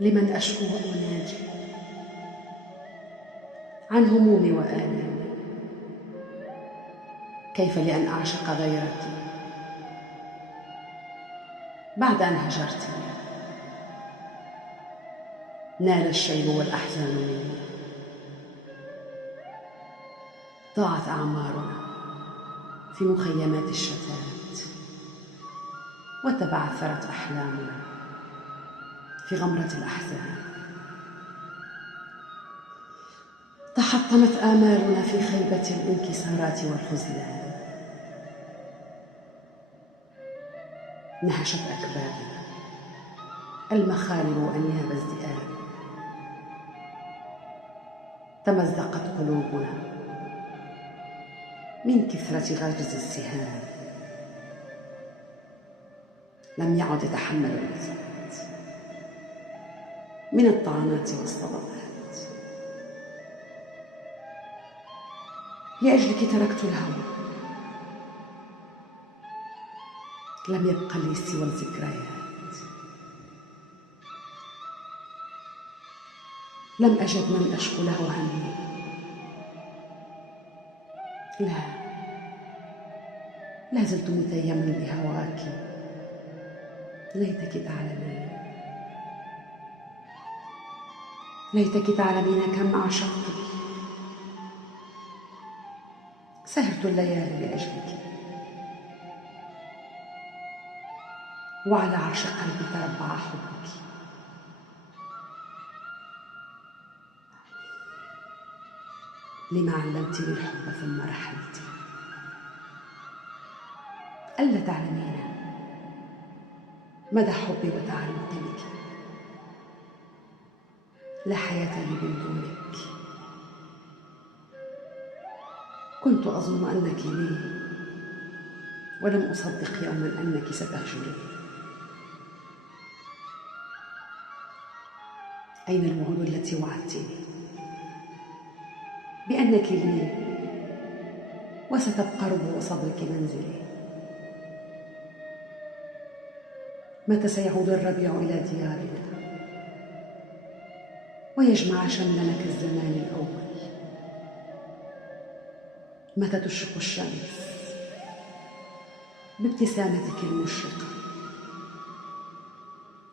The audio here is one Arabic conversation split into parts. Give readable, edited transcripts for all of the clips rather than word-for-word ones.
لمن أشكو وأناجي عن همومي وآلامي. كيف لأن أعشق غيرك بعد أن هجرتني؟ نال الشيب والأحزان مني، ضاعت أعمارنا في مخيمات الشتات، وتبعثرت أحلامنا في غمرة الأحزان. تحطمت آمالنا في خيبة الانكسارات والخذلان. نهشت أكبادنا المخالب وأنياب الذئاب. تمزقت قلوبنا من كثرة غرز السهام. لم يعد يتحمل المزيد من الطعنات والصدمات. لأجلك تركت الهوى، لم يبق لي سوى الذكريات. لم أجد من أشكو له همي، لا زلت متيما بهواك. ليتك تعلمين كم أعشقتك. سهرت الليالي لأجلك، وعلى عرش قلبي تربع حبك. لما علمتني الحب ثم رحلت؟ ألا تعلمين مدى حبي وتعلقي بك؟ لا حياة لي من دونك. كنت أظن أنك لي، ولم أصدق يوما أنك ستهجرين. أين الوعود التي وعدتني بأنك لي وستبقى ربوع صدرك منزلي؟ متى سيعود الربيع إلى ديارنا ويجمع شملنا كالزمان الأول؟ متى تشرق الشمس بابتسامتك المشرقة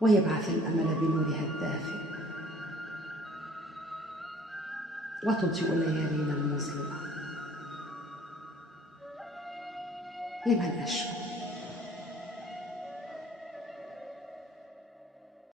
ويبعث الأمل بنورها الدافئ وتضيء ليالينا المظلمة؟ لمن أشكو؟